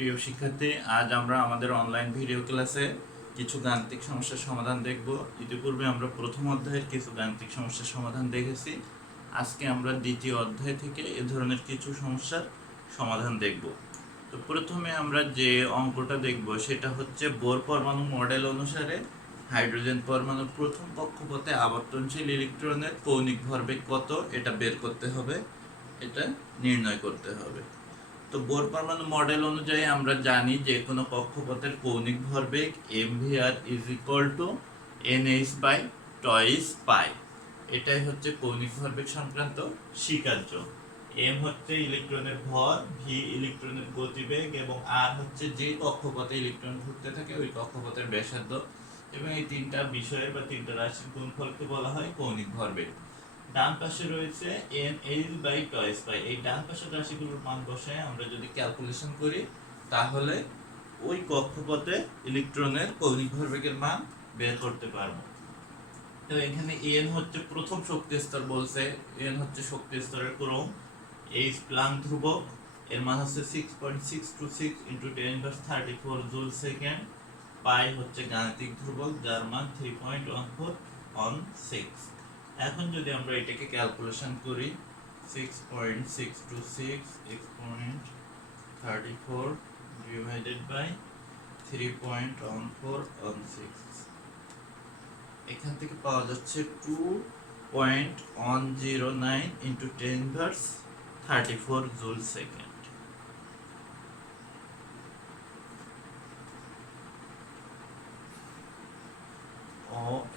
প্রিয় শিক্ষার্থী, আজ আমরা আমাদের অনলাইন ভিডিও ক্লাসে কিছু গাণিতিক সমস্যার সমাধান দেখব। ইতিপূর্বে আমরা প্রথম অধ্যায়ের কিছু গাণিতিক সমস্যার সমাধান দেখেছি। আজকে আমরা দ্বিতীয় অধ্যায় থেকে এ ধরনের কিছু সমস্যার সমাধান দেখব। তো প্রথমে আমরা যে অঙ্কটা দেখব সেটা হচ্ছে বোর পরমাণু মডেল অনুসারে হাইড্রোজেন পরমাণুর প্রথম কক্ষপথে আবর্তনশীল ইলেকট্রনের কৌণিক ভরবেগ কত এটা বের করতে হবে, এটা নির্ণয় করতে হবে। তো বোর পরমাণু মডেল অনুযায়ী আমরা জানি যে কোনো কক্ষপথের কৌণিক ভরবেগ mvr is equal to nh by twice pi. এটাই হচ্ছে কৌণিক ভরবেগ সংক্রান্ত স্বীকার্য। m হচ্ছে ইলেকট্রনের ভর, v ইলেকট্রনের গতিবেগ এবং r হচ্ছে যে কক্ষপথে ইলেকট্রন ঘুরতে থাকে ওই কক্ষপথের ব্যাসার্ধ। এবং এই তিনটা বিষয়ের বা তিনটা রাশির গুণফলকে বলা হয় কৌণিক ভরবেগ। ডান পাশে রয়েছে nh বাই টয়েস পাই। এই ডান পাশের রাশিগুলোর মান বসায় আমরা যদি ক্যালকুলেশন করি তাহলে ওই কক্ষপথে ইলেকট্রনের কৌণিক ভরবেগের মান বের করতে পারবো। তো এখানে n হচ্ছে প্রথম শক্তি স্তর বলছে, n হচ্ছে শক্তি স্তরের ক্রম, h প্লাঙ্ক ধ্রুবক, এর মান হচ্ছে 6.626 × 10^34 জুল সেকেন্ড। পাই হচ্ছে গাণিতিক ধ্রুবক যার মান 3.14 এখন যদি আমরা এটাকে ক্যালকুলেশন করি 6.626 exponent 34 divided by 3.1416 এখান থেকে পাওয়া যাচ্ছে 2.109 × 10^34 জুল সেকেন্ড।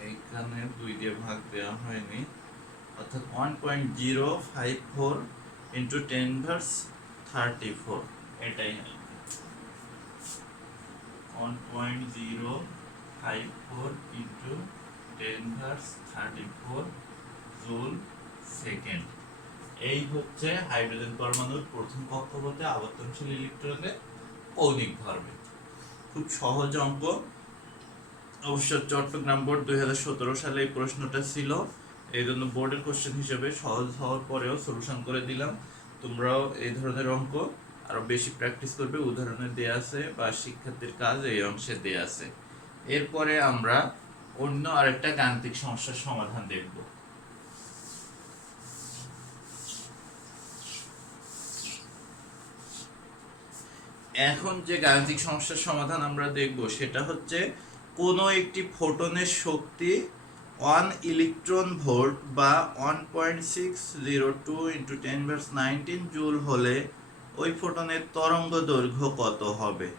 এখানে 2 দিয়ে ভাগ দেওয়া হয়নি, অর্থাৎ 1.054 × 10^34 এটাই 1.054 × 10^34 জুল সেকেন্ড। এই হচ্ছে হাইড্রোজেন পরমাণুর প্রথম কক্ষপথে আবর্তনশীল ইলেকট্রনের কৌণিক ভরবেগ। খুব সহজ অঙ্ক। অবশ্য চট্টগ্রাম বোর্ড 2017 সালে এই প্রশ্নটা ছিল, এই জন্য বোর্ডের কোশ্চেন হিসেবে সহজ হওয়ার পরেও সলিউশন করে দিলাম। তোমরাও এই ধরনের অঙ্ক আরো বেশি প্র্যাকটিস করবে, উদাহরণে দেয়া আছে বা শিক্ষার্থীর কাজ এই অংশে দেয়া আছে। এরপরে আমরা অন্য আরেকটা গাণিতিক সমস্যার সমাধান দেখব। এখন যে গাণিতিক সমস্যার সমাধান আমরা দেখব সেটা হচ্ছে কোনো একটি ফোটনের শক্তি 1 ইলেকট্রন ভোল্ট বা 1.602 × 10^19 জুল হলে ওই ফোটনের তরঙ্গ দৈর্ঘ্য কত হবে?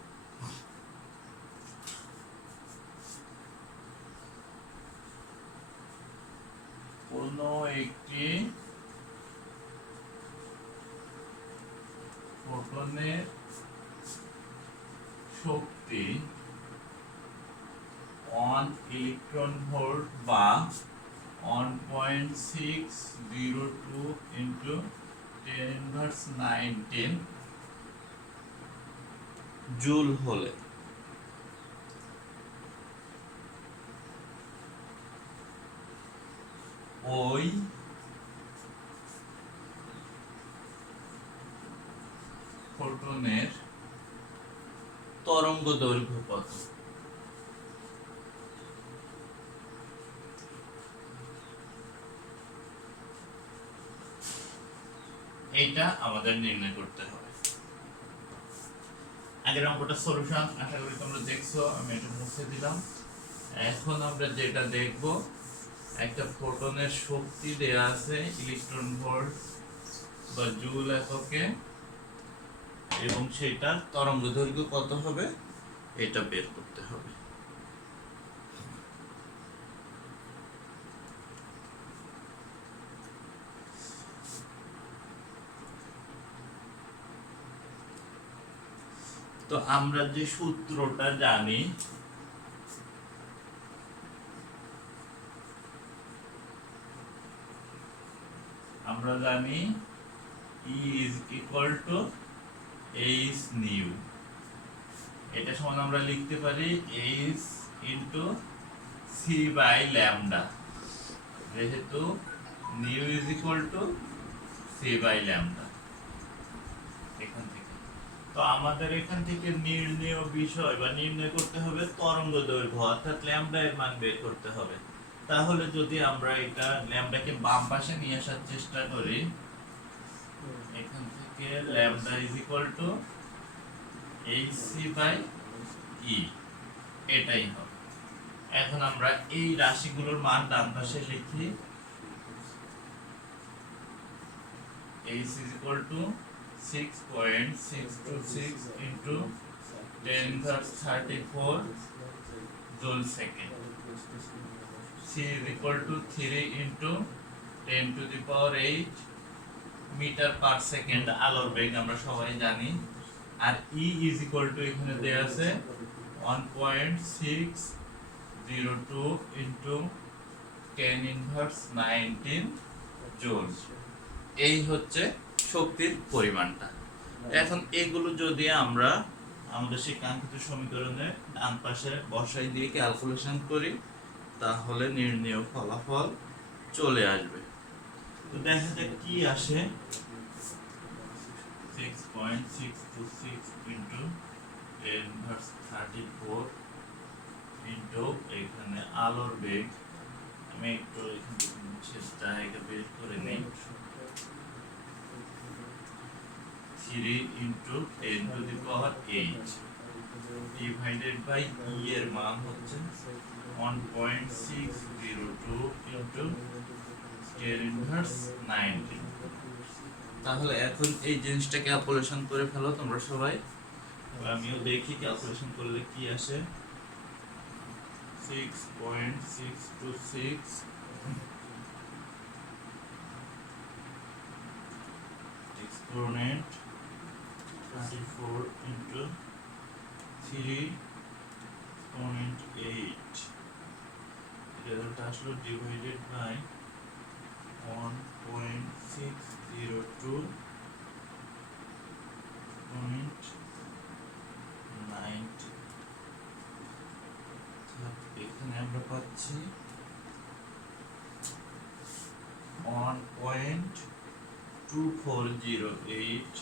কোনো একটি ফোটনের শক্তি 1 ইলেকট্রন ভোল্ট বা 1.602 × 10^19 জুল হলে ওই ফোটনের তরঙ্গ দৈর্ঘ্য কত? এইটা আমাদের নির্ণয় করতে হবে। আগের অঙ্কটা সলিউশন আশা করি তোমরা দেখছো, আমি এটা মুছে দিলাম। এখন আমরা যেটা দেখব, একটা ফোটনের শক্তি দেয়া আছে ইলেকট্রন ভোল্ট বা জুল এককে এবং সেটার তরঙ্গ দৈর্ঘ্য কত হবে এটা বের করতে হবে। তো আমরা যে সূত্রটা জানি, আমরা জানি E is equal to h nu। এটা সমান আমরা লিখতে পারি h into c by lambda, যেহেতু nu is equal to c by lambda। এখান থেকে তো আমাদের এখান থেকে নির্ণেয় বিষয় বা নির্ণয় করতে হবে তরঙ্গ দৈর্ঘ্য, অর্থাৎ ল্যামডা এর মান বের করতে হবে। তাহলে যদি আমরা এটা ল্যামডাকে বাম পাশে নিয়ে আসার চেষ্টা করি, এখান থেকে lambda is equal to HC by E, এটাই হবে। এখন আমরা এই রাশিগুলোর মান ডান পাশে লিখি। h is equal to 6.626 into 10 inverse 34 joule second. C is equal to 3 into 10 to the power 8 meter per second আলোর বেগ আমরা সবাই জানি। আর E is equal to এখানে দেয়া আছে 1.602 into 10 inverse 19 joule। এই হচ্ছে শক্তির পরিমাণটা। এখন এগুলো যদি আমরা আমাদের সেই কাঙ্ক্ষিত সমীকরণে ডান পাশে বসাই দিয়ে ক্যালকুলেশন করি, তাহলে নির্ণেয় ফলাফল চলে আসবে। তো দেখা যাক কি আসে। 6.626 into 10 inverse 34 into এখানে আলোর বেগ, আমি একটু এখান থেকে জায়গা বের করে নেই, 3 into 10 to the power 8 divided by E এর মান হচ্ছে 1.602 into 10 inverse 19। তাহলে এখন এই জিনিসটা ক্যালকুলেশন করে ফেলো তোমরা সবাই, আমিও দেখি ক্যালকুলেশন করলে কি আসে। 6.626 exponent 34 into 3 exponent 8, রেজাল্ট আসলো ডিভাইডেড বাই 1.602 exponent 90। এখানে আমরা পাচ্ছি 1.2408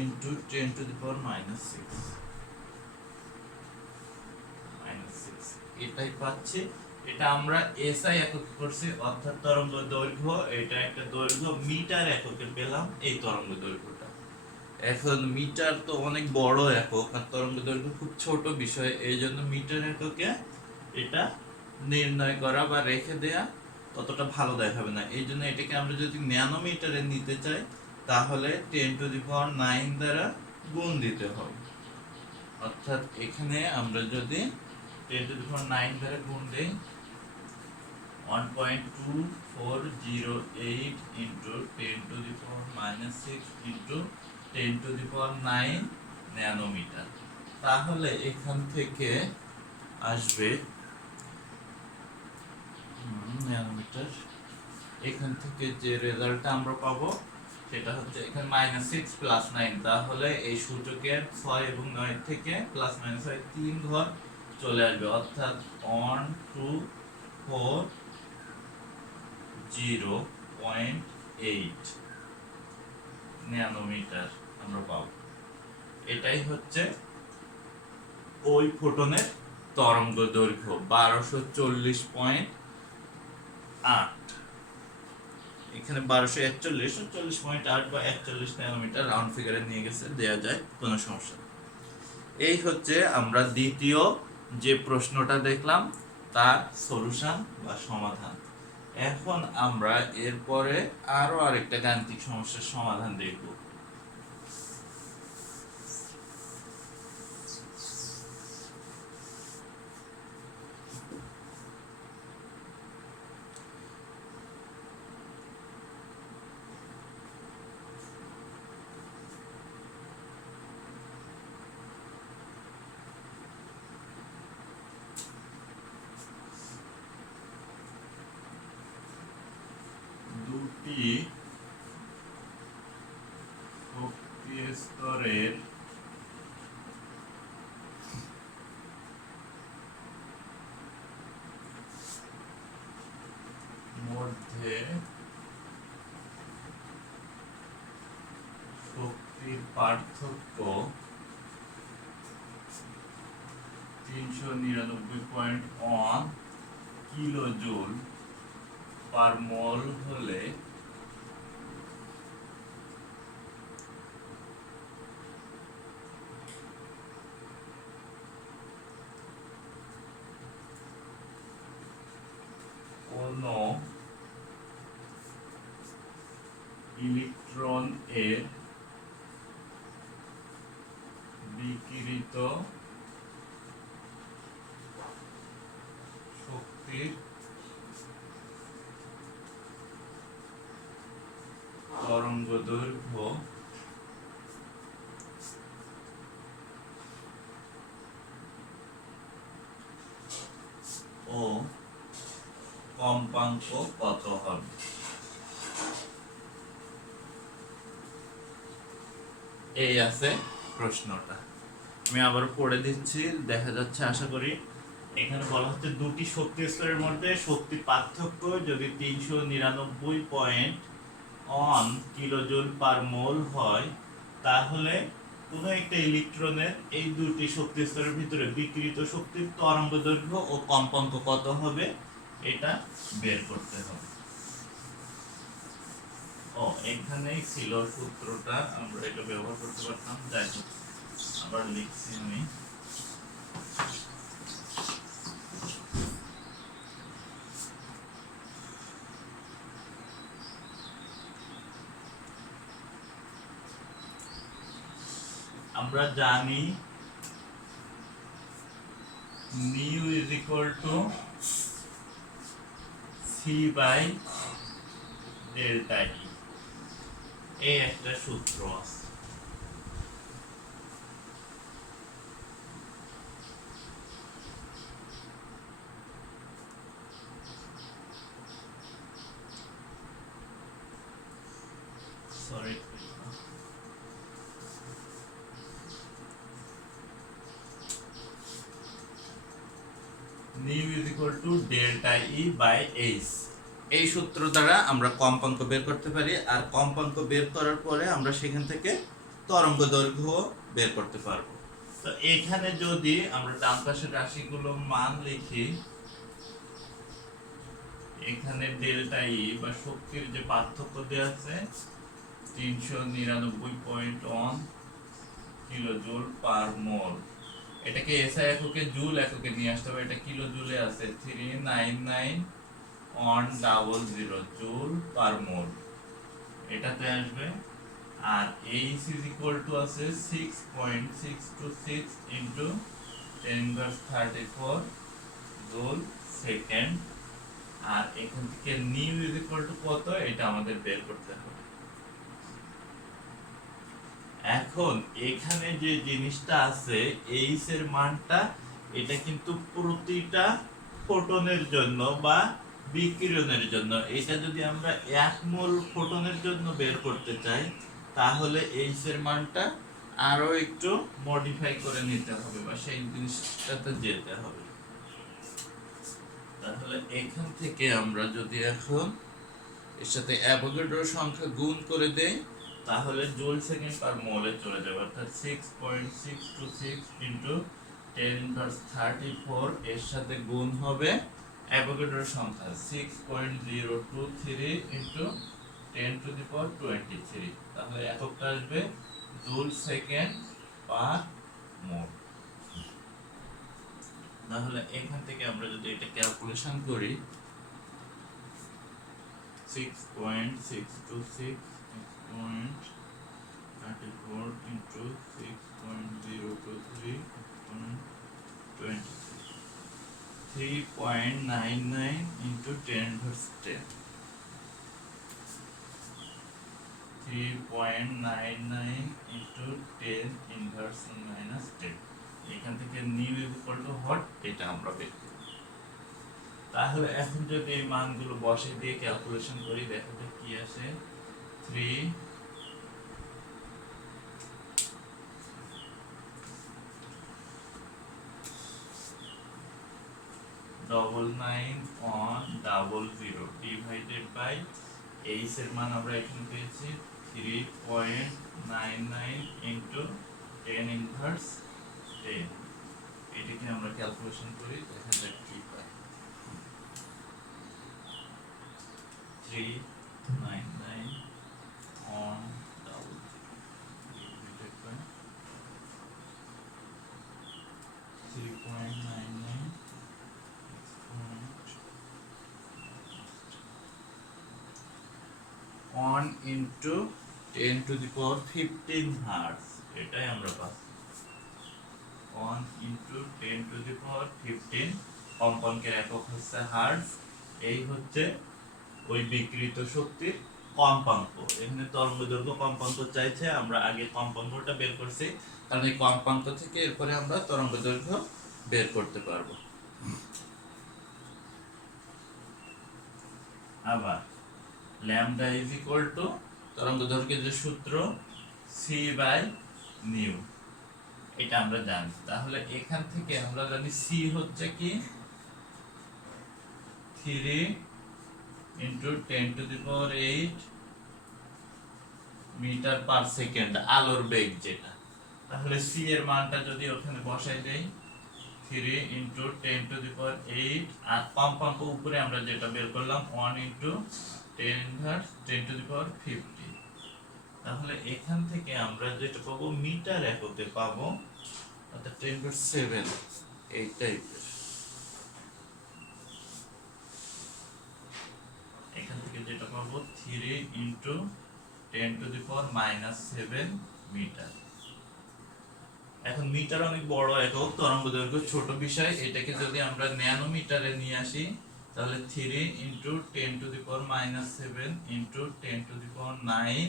into 10 to the power -6 এটাই পাচ্ছি। এটা আমরা এসআই এককে করছি, অর্থাৎ তরঙ্গ দৈর্ঘ্য। এটা একটা দৈর্ঘ্য মিটার এককে পেলাম এই তরঙ্গ দৈর্ঘ্যটা। এখন মিটার তো অনেক বড় একক, আর তরঙ্গ দৈর্ঘ্য খুব ছোট বিষয়, এই জন্য মিটার এককে এটা নির্ণয় করা বা রেখে দেয়া ততটা ভালো দেখাবে না। এই জন্য এটাকে আমরা যদি ন্যানোমিটারে নিতে চাই, তাহলে 10 to the power 9 দ্বারা গুণ দিতে হবে। অর্থাৎ এখানে আমরা যদি 10 to the power 9 দ্বারা গুণ দেই, 1.2408 into 10 to the power -6 into 10 to the power 9 nanometre. তাহলে এখান থেকে আসবে ন্যানোমিটার। এখান থেকে যে রেজাল্টটা আমরা পাবো সেটা হচ্ছে এখানে -6 + 9, তাহলে এই সূচকের 6 এবং 9 থেকে প্লাস মাইনাস 3 ঘর চলে আসবে, অর্থাৎ 1240.8 ন্যানোমিটার আমরা পাবো। এটাই হচ্ছে ওই ফোটনের তরঙ্গ দৈর্ঘ্য 1240.8। এখানে 1241.8 বা 41 ন্যানোমিটার রাউন্ড ফিগারে নিয়ে গেছে, দেয়া যায়, কোনো সমস্যা নেই। এই হচ্ছে আমরা দ্বিতীয় যে প্রশ্নটা দেখলাম তার সলিউশন বা সমাধান। এখন আমরা এরপরে আরো আরেকটা গাণিতিক সমস্যার সমাধান দেখব। দুটি শক্তি স্তরের মধ্যে পার্থক্য 399.1 কিলোজুল পার মোল হলে কোন ইলেকট্রন এর বিকিরিত শক্তির তরঙ্গদৈর্ঘ্য ও কম্পাঙ্ক কত হবে? এই আছে প্রশ্নটা। আমি আবার পড়ে দিচ্ছি, দেখা যাচ্ছে আশা করি। এখানে বলা হচ্ছে দুটি শক্তি স্তরের মধ্যে শক্তি পার্থক্য যদি 399.1 কিলোজুল পার মোল হয়, তাহলে কোনো একটা ইলেকট্রনের এই দুটি শক্তি স্তরের ভিতরে বিকিরিত শক্তির তরঙ্গদৈর্ঘ্য ও কম্পাঙ্ক কত হবে এটা বের করতে হবে। ও এখানেই ছিল সূত্রটা, আমরা এটা ব্যবহার করতে পারতাম। যাই হোক, আবার লিখছি আমি। আমরা জানি nu is equal to C by delta E, এই একটা সূত্র আছে। Sorry, nu is equal to delta E by H. এই সূত্র দ্বারা আমরা কম্পাঙ্ক বের করতে পারি, আর কম্পাঙ্ক বের করার পরে আমরা সেখান থেকে তরঙ্গ দৈর্ঘ্য বের করতে পারবো। তো এখানে যদি আমরা ডান পাশের রাশিগুলো মান লিখি, এখানে ডেল্টা ই বা শক্তির যে পার্থক্য দেওয়া আছে 399.1 কিলোজুল পার মোল, এটাকে এসআই এককে জুল এককে নিয়ে আসতে হবে। এটা কিলো জুলে আছে 399.100 জুল পার মোল, এটাতে আসবে। আর এইচ ইজ ইকুয়াল টু আছে 6.626 ইনটু 10^34 জুল সেকেন্ড। আর এখান থেকে নিউ ইজ ইকুয়াল টু কত এটা আমাদের বের করতে হবে। এখন এখানে যে জিনিসটা আছে এইচ এর মানটা, এটা কিন্তু প্রতিটা ফোটনের জন্য বা বিকিরণের জন্য। এটা যদি আমরা 1 মোল ফোটনের জন্য বের করতে চাই, তাহলে এইচ এর মানটা আরো একটু মডিফাই করে নিতে হবে বা সেই জিনিসটাতে যেতে হবে। তাহলে এখান থেকে আমরা যদি এখন এর সাথে অ্যাভোগাড্রো সংখ্যা গুণ করে দেই, তাহলে জুল সেকেন্ড পার মোলে চলে যাবে। অর্থাৎ 6.626 ইনটু 10^34 এর সাথে গুণ হবে অ্যাভোগাড্রোর সংখ্যা 6.023 ইনটু 10^23। তাহলে এককটা আসবে জুল সেকেন্ড পার মোল। তাহলে এখান থেকে আমরা যদি এটা ক্যালকুলেশন করি, 6.626 6.34 into 6.023 3.99 into 10^10 3.99 into 10 inverse minus 10। এখান থেকে new is equal two what এটা আমরা বের করব। তাহলে এখন যদি এই মানগুলো বসে দিয়ে ক্যালকুলেশন করি, দেখো তো কি আসে। 3.9910 ডিভাইডেড বাই এইচ এর মান আমরা এখানে পেয়েছি 3.99 ইন্টু 10 ইনভার্স 10, এটাকে আমরা ক্যালকুলেশন করি, দেখা যাক কি পাই। 399 on double 3.99 on into 10 to the power 15 hertz, এটাই আমরা পাচ্ছি। 1 into 10 to the power 15, কম্পাঙ্কের একক হচ্ছে হার্টজ। এই হচ্ছে ওই বিকৃত শক্তির কম্পাঙ্ক। এখানে তরঙ্গদৈর্ঘ্য কম্পাঙ্ক চাইছে, আমরা আগে কম্পাঙ্কটা বের করছি, কারণ এই কম্পাঙ্ক থেকে এরপরে আমরা তরঙ্গদৈর্ঘ্য বের করতে পারবো। আবার ল্যামডা ইজ ইকুয়াল টু তরঙ্গদৈর্ঘ্যের যে সূত্র সি বাই নিউ, এটা আমরা জানি। তাহলে এখান থেকে আমরা জানি সি হচ্ছে কি 3 into 10 to the power 8 metre per second, আলোর বেগ যেটা। তাহলে সি এর মানটা যদি ওখানে বসাই দেই 3 ইন্টু 10 টু দি পাওয়ার 8, আর কম্পাঙ্ক উপরে আমরা যেটা বের করলাম 1 ইন্টু 10 ইনভার্স 10 টু দি পাওয়ার 50। তাহলে এখান থেকে আমরা যেটা পাবো মিটার এককে পাবো, অর্থাৎ 10^7 এই টাইপের। এখান থেকে যেটা পাবো 3 into 10 to the power -7 metre. এখন মিটার অনেক বড় একক, তরঙ্গদৈর্ঘ্য ছোট বিষয়। এটাকে যদি আমরা ন্যানোমিটারে নিয়ে আসি, তাহলে 3 into 10 to the power -7 into 10 to the power 9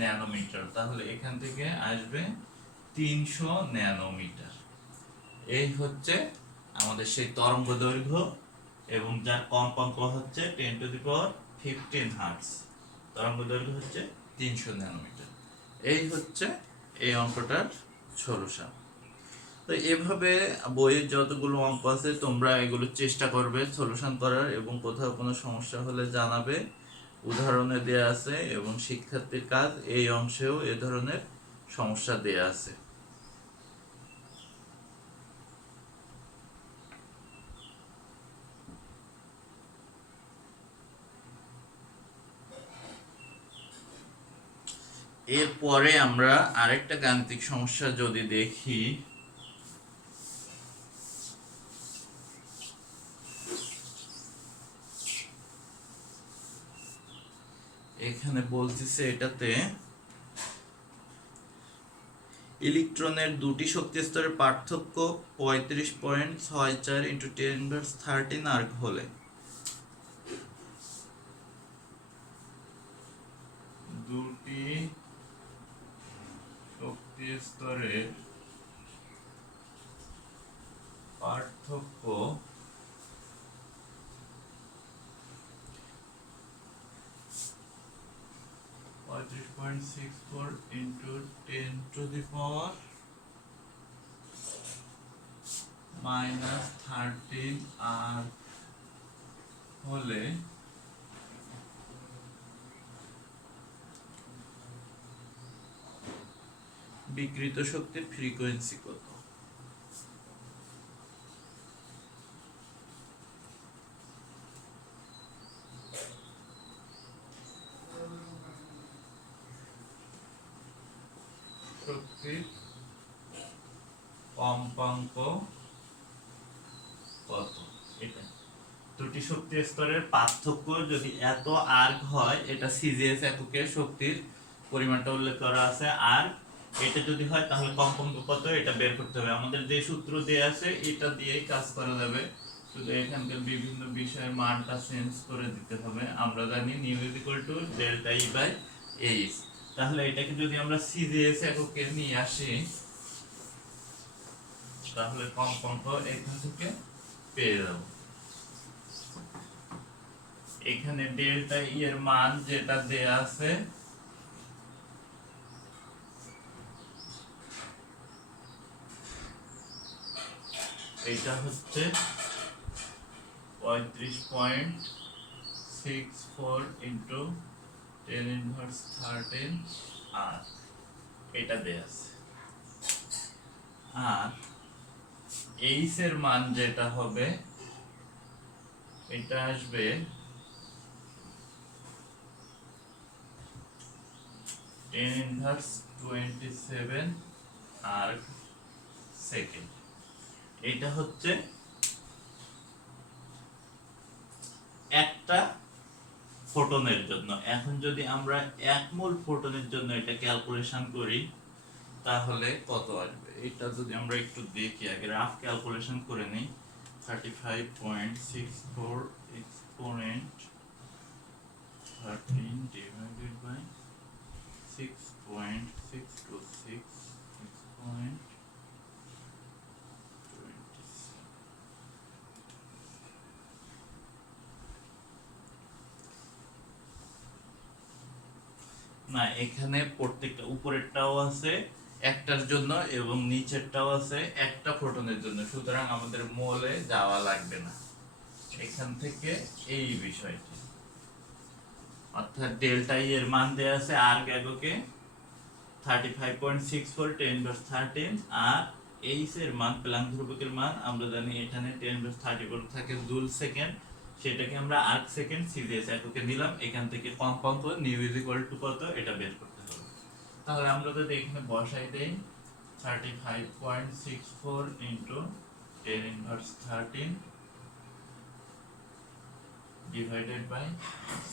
nanometre. তাহলে এখান থেকে আসবে 300 ন্যানোমিটার। এই হচ্ছে আমাদের সেই তরঙ্গদৈর্ঘ্য, এবং যার কম্পাঙ্ক হচ্ছে 10 টু দি পাওয়ার 15 হার্টজ। তরঙ্গদৈর্ঘ্য হচ্ছে 300 ন্যানোমিটার। এই হচ্ছে এই অঙ্কটার সলিউশন। তো এভাবে বইয়ে যতগুলো অঙ্ক আছে তোমরা এগুলো চেষ্টা করবে সলিউশন করার, এবং কোথাও কোনো সমস্যা হলে জানাবে। উদাহরণে দেয়া আছে, এবং শিক্ষার্থীর কাজ এই অংশেও এ ধরনের সমস্যা দেয়া আছে। এরপরে আমরা আরেকটা গাণিতিক সমস্যা যদি দেখি, এখানে বলতেছে এটাতে ইলেকট্রনের দুটি শক্তি স্তরের পার্থক্য 35.64 ইন্টু 10 ইনভার্স 13 আর্ক হলে দুটি শক্তি স্তরের পার্থক্য 35.64 ইন্টু 10 টু দি পাওয়ার -13 আর হলে বিকৃত শক্তির ফ্রিকোয়েন্সি কত? শক্তির কম্পাঙ্ক কত? এটা দুটি শক্তি স্তরের পার্থক্য যদি এত আর্ক হয়, এটা সিজিএস এককে শক্তির পরিমাণটা উল্লেখ করা আছে, আর এটা যদি হয় তাহলে কম্পাঙ্ক কত এটা বের করতে হবে। আমাদের যে সূত্র দেয়া আছে এটা দিয়েই কাজ করা যাবে, শুধু এখানকার বিভিন্ন বিষয়ের মানটা চেঞ্জ করে দিতে হবে। আমরা জানি nu is equal to delta E by H. তাহলে এটাকে যদি আমরা সিজিএস এককে নিয়ে আসি, তাহলে কম্পাঙ্ক এখান থেকে পেয়ে যাব। এখানে ডেল্টা ই এর মান যেটা দেয়া আছে এটা হচ্ছে 35.64 ইন্টু টেন ইনভার্স 13 আর এটা দেয়া আছে। আর এইচ এর মান যেটা হবে এটা আসবে 10 ইনভার্স 27 আর সেকেন্ড। এটা হচ্ছে একটা ফোটনের জন্য। এখন যদি আমরা 1 মোল ফোটনের জন্য এটা ক্যালকুলেশন করি তাহলে কত আসবে, এটা যদি আমরা একটু দেখি, আগে রাফ ক্যালকুলেশন করে নিই। 35.64 এক্সপোনেন্ট 13 ডিভাইডেড বাই 6.626 এক্সপোনেন্ট 27। না, এখানে প্রত্যেকটা উপরেরটাও আছে একটার জন্য এবং নিচেরটাও আছে একটা ফোটনের জন্য, সুতরাং আমাদের মোলে যাওয়া লাগবে না এখান থেকে। এই বিষয়টি অর্থাৎ ডেল্টা ই এর মান দেয়া আছে আর্ক এককে 35.64 10 ইনভার্স 13 আর এইচ এর মান প্লাঙ্ক ধ্রুবকের মান আমরা জানি এখানে 10 ইনভার্স 30 করে থাকে জুল সেকেন্ড, সেটাকে আমরা আর্ক সেকেন্ড সিজিএস এককে নিলাম। এখান থেকে কম্পাঙ্ক নিউ ইজ ইকুয়াল টু কত এটা বের করতে হবে। তাহলে আমরা যদি এখানে বসাই দেই 35.64 into 10 inverse 13 divided by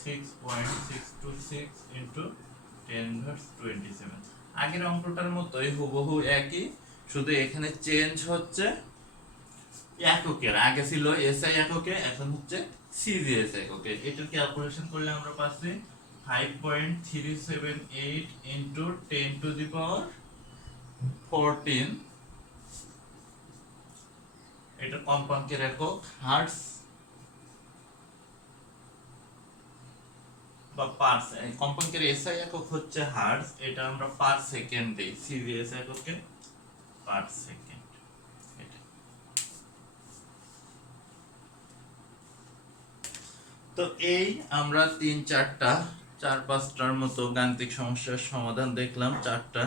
6.626 into 10 inverse 27। আগের অঙ্কটার মতোই হুবহু একই, শুধু এখানে চেঞ্জ হচ্ছে এককের। আগে ছিল এসআই এককে, এখন হচ্ছে সিজিএস এককে। এটার ক্যালকুলেশন করলে আমরা পাচ্ছি 5.378 into 10 to the power 14। এটা কম্পাঙ্কের একক হার্টজ বা পার, কম্পাঙ্কের এসআই একক হচ্ছে হার্টজ, এটা আমরা পার সেকেন্ড দেই, সিজিএস এককে পার সেকেন্ড। তো এই আমরা 4-5টার মতো গাণিতিক সমস্যার সমাধান দেখলাম, 4টা।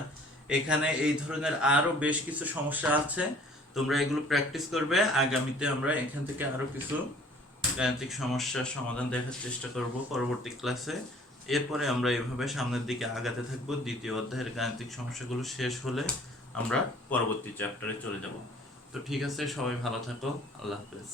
এখানে এই ধরনের আরো বেশ কিছু সমস্যা আছে, তোমরা এগুলো প্র্যাকটিস করবে। আগামীতে আমরা এখান থেকে আরো কিছু গাণিতিক সমস্যার সমাধান দেখার চেষ্টা করব পরবর্তী ক্লাসে। এরপরে আমরা এভাবে সামনের দিকে আগাতে থাকবো। দ্বিতীয় অধ্যায়ের গাণিতিক সমস্যাগুলো শেষ হলে আমরা পরবর্তী চ্যাপ্টারে চলে যাব। তো ঠিক আছে, সবাই ভালো থাকো, আল্লাহ হাফেজ।